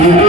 Thank you.